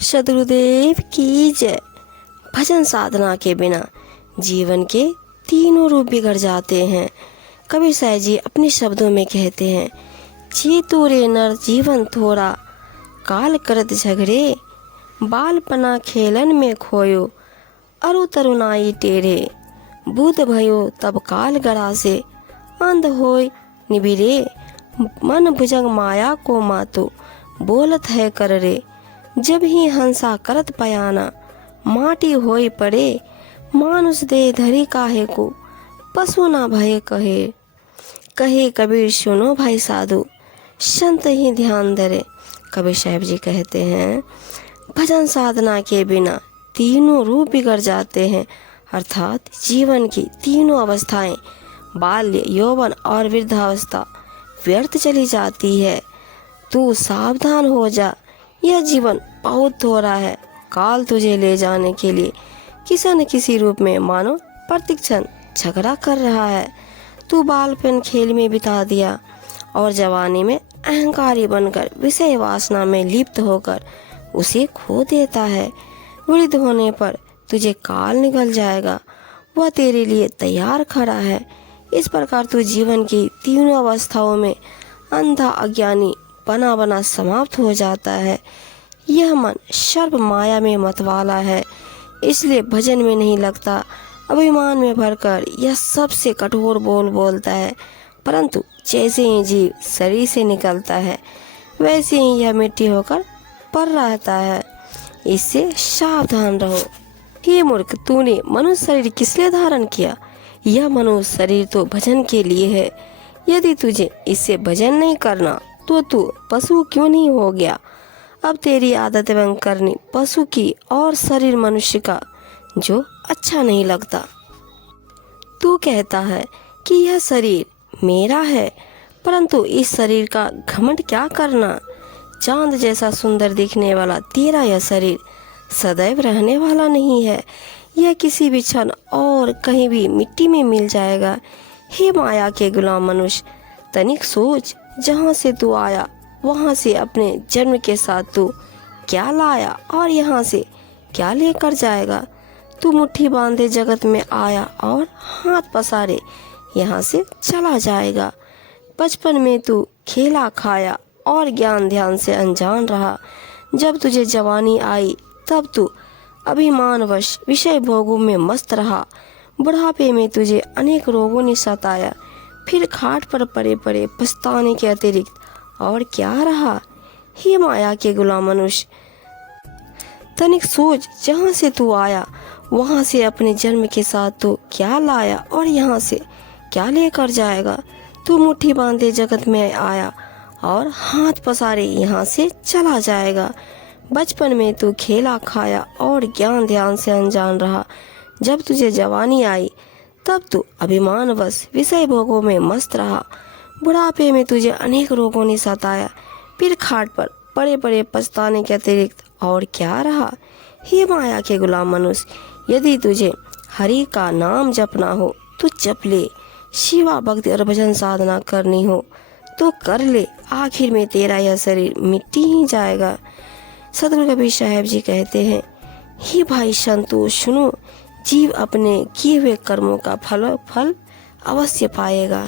सद्गुरुदेव की जय। भजन साधना के बिना जीवन के तीनों रूप बिगड़ जाते हैं। कबीर साहब जी अपने शब्दों में कहते हैं, चेतु रे नर जीवन थोड़ा, काल करत झगड़े, बालपना खेलन में खोयो, अरु तरुणाई टेढ़े, बुध भयो तब काल गड़ा से, अंध होय निबिरे, मन भुजंग माया को मातो, बोलत है कर रे, जब ही हंसा करत पयाना, माटी होई पड़े, मानुष दे धरी काहे को, पशु ना भय कहे। कहे कबीर सुनो भाई साधु, संत ही ध्यान धरे। कबीर साहब जी कहते हैं, भजन साधना के बिना तीनों रूप बिगड़ जाते हैं, अर्थात जीवन की तीनों अवस्थाएं, बाल्य, यौवन और वृद्धावस्था व्यर्थ चली जाती है। तू सावधान हो जा, यह जीवन बहुत थोड़ा है। काल तुझे ले जाने के लिए किसी न किसी रूप में मानो प्रतिक्षण झगड़ा कर रहा है। तू बालपन खेल में बिता दिया और जवानी में अहंकारी बनकर विषय वासना में लिप्त होकर उसे खो देता है। वृद्ध होने पर तुझे काल निकल जाएगा, वह तेरे लिए तैयार खड़ा है। इस प्रकार तू जीवन की तीनों अवस्थाओं में अंधा अज्ञानी बना बना समाप्त हो जाता है। यह मन सर्व माया में मतवाला है, इसलिए भजन में नहीं लगता। अभिमान में भरकर यह सबसे कठोर बोल बोलता है, परंतु जैसे ही जीव शरीर से निकलता है वैसे ही यह मिट्टी होकर पड़ रहता है। इससे सावधान रहो। हे मूर्ख, तूने मनुष्य शरीर किस लिए धारण किया? यह मनुष्य शरीर तो भजन के लिए है। यदि तुझे इससे भजन नहीं करना तो तू पशु क्यों नहीं हो गया? अब तेरी आदत एवं करनी पशु की और शरीर मनुष्य का, जो अच्छा नहीं लगता। तू कहता है कि यह शरीर मेरा है, परंतु इस शरीर का घमंड क्या करना? चांद जैसा सुंदर दिखने वाला तेरा यह शरीर सदैव रहने वाला नहीं है। यह किसी भी क्षण और कहीं भी मिट्टी में मिल जाएगा। हे माया के गुलाम मनुष्य, तनिक सोच, जहाँ से तू आया वहाँ से अपने जन्म के साथ तू क्या लाया और यहाँ से क्या लेकर जाएगा? तू मुट्ठी बांधे जगत में आया और हाथ पसारे यहाँ से चला जाएगा। बचपन में तू खेला खाया और ज्ञान ध्यान से अनजान रहा। जब तुझे जवानी आई तब तू अभिमानवश विषय भोगों में मस्त रहा। बुढ़ापे में तुझे अनेक रोगों ने सताया। फिर खाट पर पड़े पड़े पछताने के अतिरिक्त और क्या रहा? हे माया के गुलाम मनुष्य, तनिक सोच, जहाँ से तू आया वहाँ से अपने जन्म के साथ तू क्या लाया और यहाँ से क्या लेकर जाएगा? तू मुट्ठी बांधे जगत में आया और हाथ पसारे यहाँ से चला जाएगा। बचपन में तू खेला खाया और ज्ञान ध्यान से अनजान रहा। जब तुझे जवानी आई तब तू अभिमानवश विषय भोगों में मस्त रहा। बुढ़ापे में तुझे अनेक रोगों ने सताया। फिर खाट पर बड़े बड़े पछताने के अतिरिक्त और क्या रहा? हे माया के गुलाम मनुष्य, यदि तुझे हरि का नाम जपना हो तो जप ले, शिवा भक्ति और भजन साधना करनी हो तो कर ले। आखिर में तेरा यह शरीर मिट्टी ही जाएगा। सदगुरु कबीर साहब जी कहते हैं, हे भाई संतोष सुनो, जीव अपने किए हुए कर्मों का फल अवश्य पाएगा।